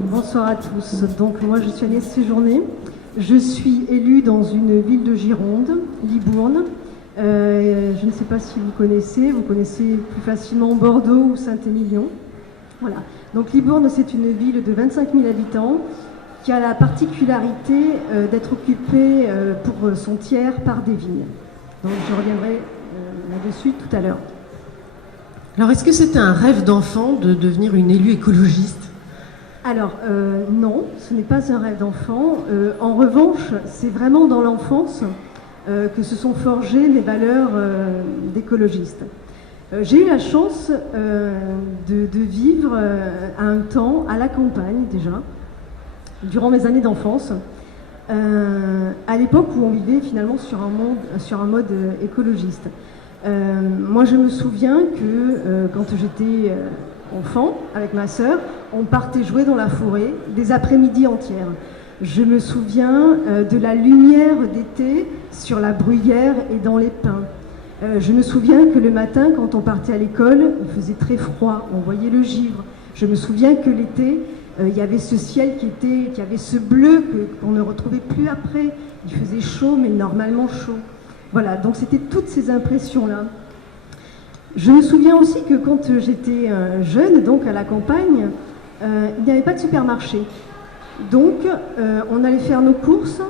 Bonsoir à tous. Donc moi je suis Agnès Séjourné. Je suis élue dans une ville de Gironde, Libourne. Je ne sais pas si vous connaissez plus facilement Bordeaux ou Saint-Émilion. Voilà. Donc Libourne, c'est une ville de 25 000 habitants qui a la particularité d'être occupée pour son tiers par des vignes. Donc je reviendrai là-dessus tout à l'heure. Alors est-ce que c'était un rêve d'enfant de devenir une élue écologiste ? Alors non, ce n'est pas un rêve d'enfant. En revanche, c'est vraiment dans l'enfance que se sont forgées mes valeurs d'écologiste. J'ai eu la chance de vivre à un temps à la campagne déjà, durant mes années d'enfance, à l'époque où on vivait finalement sur un mode écologiste. Moi je me souviens que quand j'étais enfant, avec ma sœur, on partait jouer dans la forêt des après-midi entières. Je me souviens de la lumière d'été sur la bruyère et dans les pins. Je me souviens que le matin, quand on partait à l'école, il faisait très froid, on voyait le givre. Je me souviens que l'été, il y avait ce ciel qui avait ce bleu qu'on ne retrouvait plus après. Il faisait chaud, mais normalement chaud. Voilà, donc c'était toutes ces impressions-là. Je me souviens aussi que quand j'étais jeune, donc à la campagne, il n'y avait pas de supermarché. Donc, on allait faire nos courses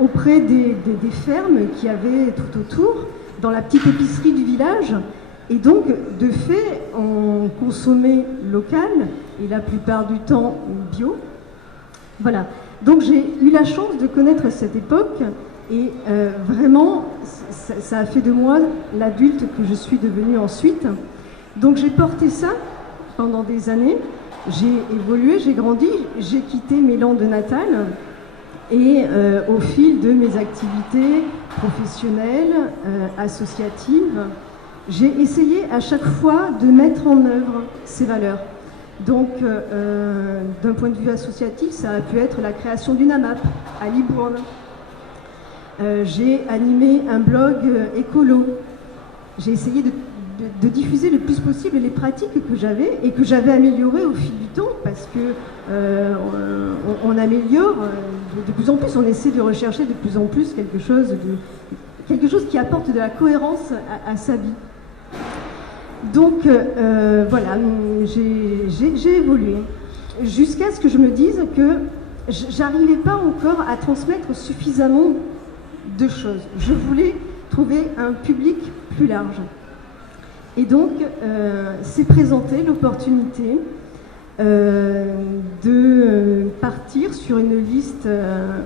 auprès des fermes qu'il y avait tout autour, dans la petite épicerie du village. Et donc, de fait, on consommait local et la plupart du temps bio. Voilà. Donc, j'ai eu la chance de connaître cette époque et vraiment, ça a fait de moi l'adulte que je suis devenue ensuite. Donc, j'ai porté ça pendant des années. J'ai évolué, j'ai grandi, j'ai quitté mes landes natales et au fil de mes activités professionnelles, associatives, j'ai essayé à chaque fois de mettre en œuvre ces valeurs. Donc, d'un point de vue associatif, ça a pu être la création d'une AMAP à Libourne. J'ai animé un blog écolo. J'ai essayé de diffuser le plus possible les pratiques que j'avais et que j'avais améliorées au fil du temps parce que on améliore de plus en plus, on essaie de rechercher de plus en plus quelque chose qui apporte de la cohérence à sa vie. Donc voilà, j'ai évolué jusqu'à ce que je me dise que j'arrivais pas encore à transmettre suffisamment de choses. Je voulais trouver un public plus large. Et donc, s'est présentée l'opportunité de partir sur une liste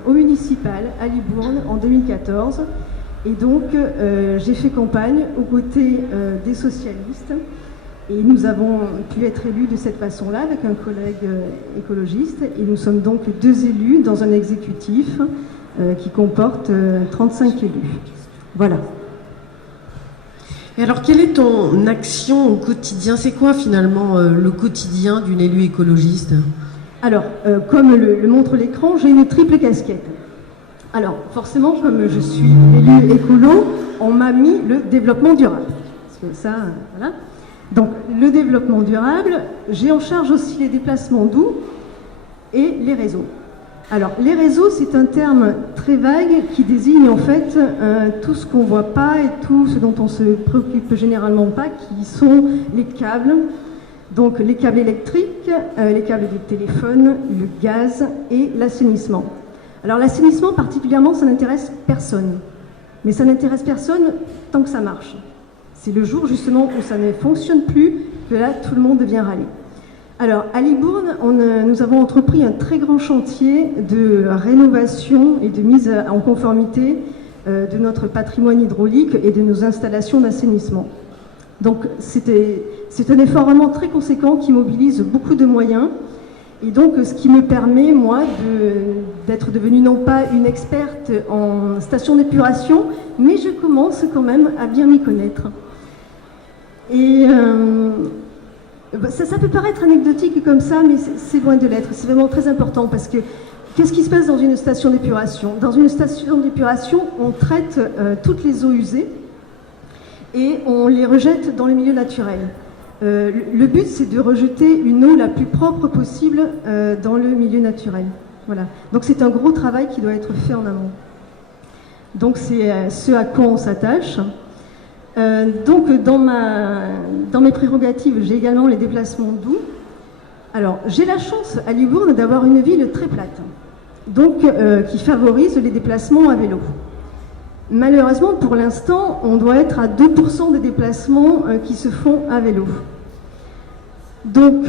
au municipal à Libourne en 2014. Et donc, j'ai fait campagne aux côtés des socialistes. Et nous avons pu être élus de cette façon-là avec un collègue écologiste. Et nous sommes donc 2 élus dans un exécutif qui comporte 35 élus. Voilà. Et alors, quelle est ton action au quotidien ? C'est quoi finalement le quotidien d'une élue écologiste ? Alors, comme le montre l'écran, j'ai une triple casquette. Alors, forcément, comme je suis élue écolo, on m'a mis le développement durable. Parce que ça, voilà. Donc, le développement durable, j'ai en charge aussi les déplacements doux et les réseaux. Alors, les réseaux, c'est un terme très vague qui désigne en fait tout ce qu'on ne voit pas et tout ce dont on ne se préoccupe généralement pas, qui sont les câbles. Donc, les câbles électriques, les câbles de téléphone, le gaz et l'assainissement. Alors, l'assainissement particulièrement, ça n'intéresse personne. Mais ça n'intéresse personne tant que ça marche. C'est le jour justement où ça ne fonctionne plus que là, tout le monde vient râler. Alors, à Libourne, nous avons entrepris un très grand chantier de rénovation et de mise en conformité de notre patrimoine hydraulique et de nos installations d'assainissement. Donc, c'est un effort vraiment très conséquent qui mobilise beaucoup de moyens. Et donc, ce qui me permet, moi, d'être devenue non pas une experte en station d'épuration, mais je commence quand même à bien m'y connaître. Et ça peut paraître anecdotique comme ça, mais c'est loin de l'être. C'est vraiment très important parce que qu'est-ce qui se passe dans une station d'épuration? Dans une station d'épuration, on traite toutes les eaux usées et on les rejette dans le milieu naturel. Le but, c'est de rejeter une eau la plus propre possible dans le milieu naturel. Voilà. Donc c'est un gros travail qui doit être fait en amont. Donc c'est ce à quoi on s'attache. Donc dans mes prérogatives, j'ai également les déplacements doux. Alors j'ai la chance à Libourne d'avoir une ville très plate, donc qui favorise les déplacements à vélo. Malheureusement, pour l'instant, on doit être à 2% des déplacements qui se font à vélo. Donc,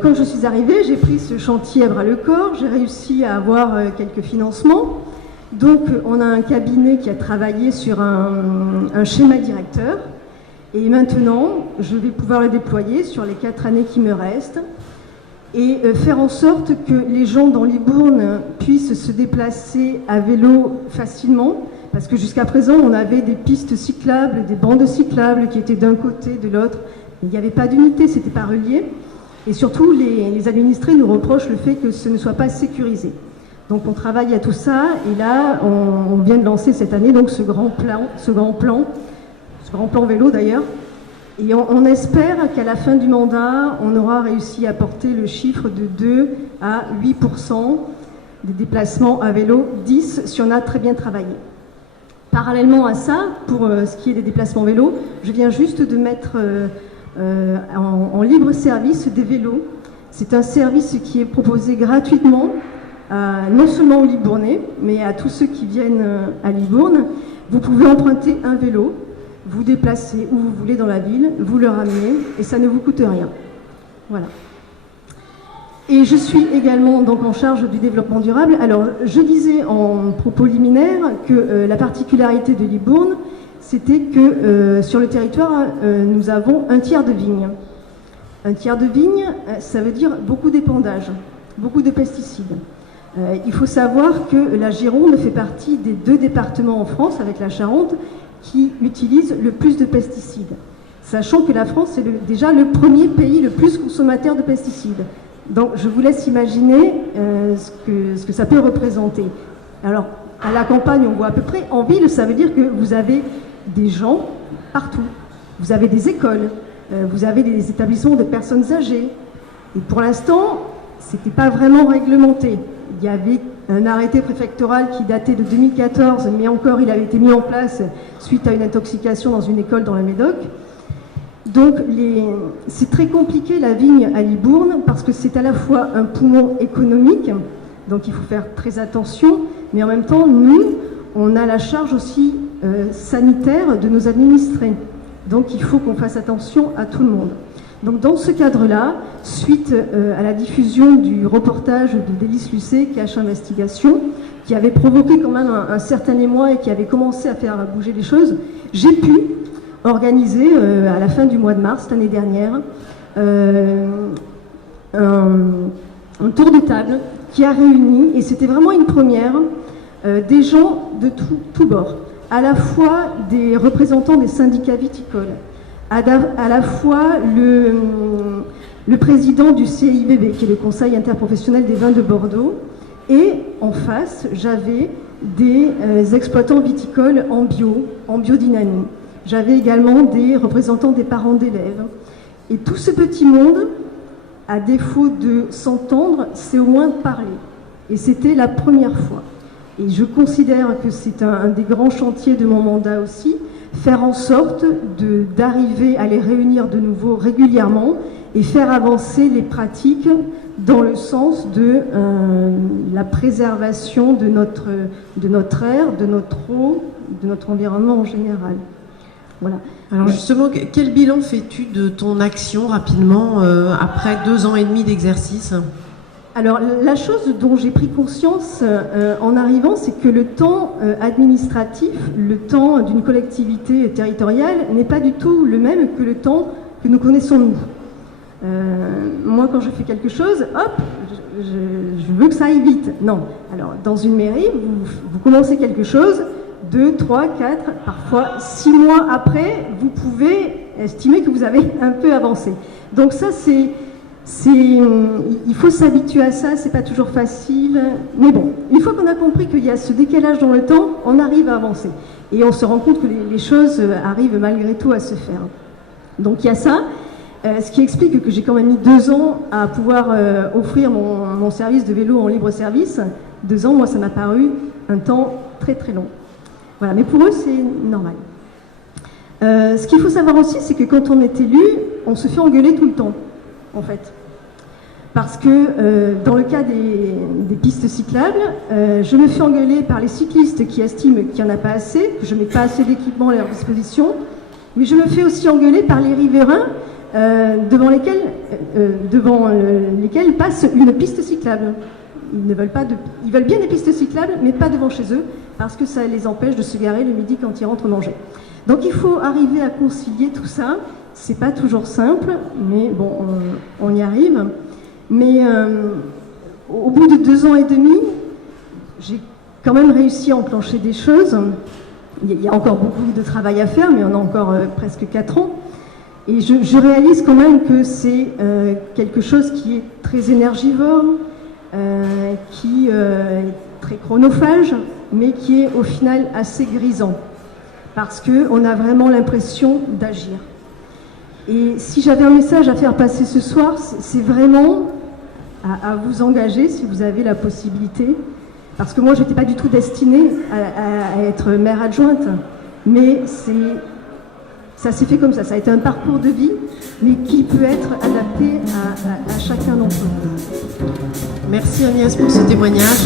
quand je suis arrivée, j'ai pris ce chantier à bras-le-corps, j'ai réussi à avoir quelques financements. Donc, on a un cabinet qui a travaillé sur un schéma directeur. Et maintenant, je vais pouvoir le déployer sur les 4 années qui me restent et faire en sorte que les gens dans Libourne puissent se déplacer à vélo facilement. Parce que jusqu'à présent, on avait des pistes cyclables, des bandes cyclables qui étaient d'un côté, de l'autre. Il n'y avait pas d'unité, c'était pas relié. Et surtout, les administrés nous reprochent le fait que ce ne soit pas sécurisé. Donc on travaille à tout ça, et là, on vient de lancer cette année donc ce grand plan vélo d'ailleurs. Et on espère qu'à la fin du mandat, on aura réussi à porter le chiffre de 2 à 8% des déplacements à vélo, 10 si on a très bien travaillé. Parallèlement à ça, pour ce qui est des déplacements vélo, je viens juste de mettre en libre service des vélos. C'est un service qui est proposé gratuitement, non seulement aux Libournais, mais à tous ceux qui viennent à Libourne. Vous pouvez emprunter un vélo, vous déplacer où vous voulez dans la ville, vous le ramener, et ça ne vous coûte rien. Voilà. Et je suis également donc en charge du développement durable. Alors, je disais en propos liminaire que la particularité de Libourne, c'était que sur le territoire, nous avons un tiers de vignes. Un tiers de vignes, ça veut dire beaucoup d'épandage, beaucoup de pesticides. Il faut savoir que la Gironde fait partie des 2 départements en France, avec la Charente, qui utilisent le plus de pesticides. Sachant que la France est déjà le premier pays le plus consommateur de pesticides. Donc je vous laisse imaginer ce que ça peut représenter. Alors à la campagne on voit à peu près, en ville ça veut dire que vous avez des gens partout, vous avez des écoles, vous avez des établissements de personnes âgées. Et pour l'instant c'était pas vraiment réglementé. Il y avait un arrêté préfectoral qui datait de 2014, mais encore il avait été mis en place suite à une intoxication dans une école dans le Médoc. Donc c'est très compliqué la vigne à Libourne parce que c'est à la fois un poumon économique, donc il faut faire très attention, mais en même temps, nous, on a la charge aussi sanitaire de nos administrés. Donc il faut qu'on fasse attention à tout le monde. Donc dans ce cadre-là, suite à la diffusion du reportage de Délice Lucet, Cache Investigation, qui avait provoqué quand même un certain émoi et qui avait commencé à faire bouger les choses, j'ai pu organisé à la fin du mois de mars, cette année dernière, un tour de table qui a réuni, et c'était vraiment une première, des gens de tous bords, à la fois des représentants des syndicats viticoles, à la fois le président du CIVB, qui est le Conseil interprofessionnel des vins de Bordeaux, et en face, j'avais des exploitants viticoles en biodynamie. J'avais également des représentants des parents d'élèves. Et tout ce petit monde, à défaut de s'entendre, c'est au moins parler. Et c'était la première fois. Et je considère que c'est un des grands chantiers de mon mandat aussi, faire en sorte d'arriver à les réunir de nouveau régulièrement et faire avancer les pratiques dans le sens de la préservation de notre air, de notre eau, de notre environnement en général. Voilà. Alors justement, quel bilan fais-tu de ton action rapidement après 2 ans et demi d'exercice ? Alors la chose dont j'ai pris conscience en arrivant, c'est que le temps administratif, le temps d'une collectivité territoriale n'est pas du tout le même que le temps que nous connaissons nous. Moi, quand je fais quelque chose, hop, je veux que ça aille vite. Non. Alors, dans une mairie, vous commencez quelque chose, 2, 3, 4, parfois 6 mois après, vous pouvez estimer que vous avez un peu avancé. Donc ça, il faut s'habituer à ça, c'est pas toujours facile. Mais bon, une fois qu'on a compris qu'il y a ce décalage dans le temps, on arrive à avancer. Et on se rend compte que les choses arrivent malgré tout à se faire. Donc il y a ça, ce qui explique que j'ai quand même mis 2 ans à pouvoir offrir mon service de vélo en libre service. 2 ans, moi, ça m'a paru un temps très très long. Voilà, mais pour eux, c'est normal. Ce qu'il faut savoir aussi, c'est que quand on est élu, on se fait engueuler tout le temps, en fait. Parce que dans le cas des pistes cyclables, je me fais engueuler par les cyclistes qui estiment qu'il n'y en a pas assez, que je ne mets pas assez d'équipement à leur disposition, mais je me fais aussi engueuler par les riverains devant lesquels passe une piste cyclable. Ils veulent bien des pistes cyclables, mais pas devant chez eux, parce que ça les empêche de se garer le midi quand ils rentrent manger. Donc il faut arriver à concilier tout ça. C'est pas toujours simple, mais bon, on y arrive. Mais au bout de 2 ans et demi, j'ai quand même réussi à enclencher des choses. Il y a encore beaucoup de travail à faire, mais on a encore presque 4 ans. Et je réalise quand même que c'est quelque chose qui est très énergivore, qui est très chronophage, mais qui est au final assez grisant. Parce qu'on a vraiment l'impression d'agir. Et si j'avais un message à faire passer ce soir, c'est vraiment à vous engager si vous avez la possibilité. Parce que moi, je n'étais pas du tout destinée à être maire adjointe, mais ça s'est fait comme ça. Ça a été un parcours de vie, mais qui peut être adapté à chacun d'entre nous. Merci Agnès pour ce témoignage.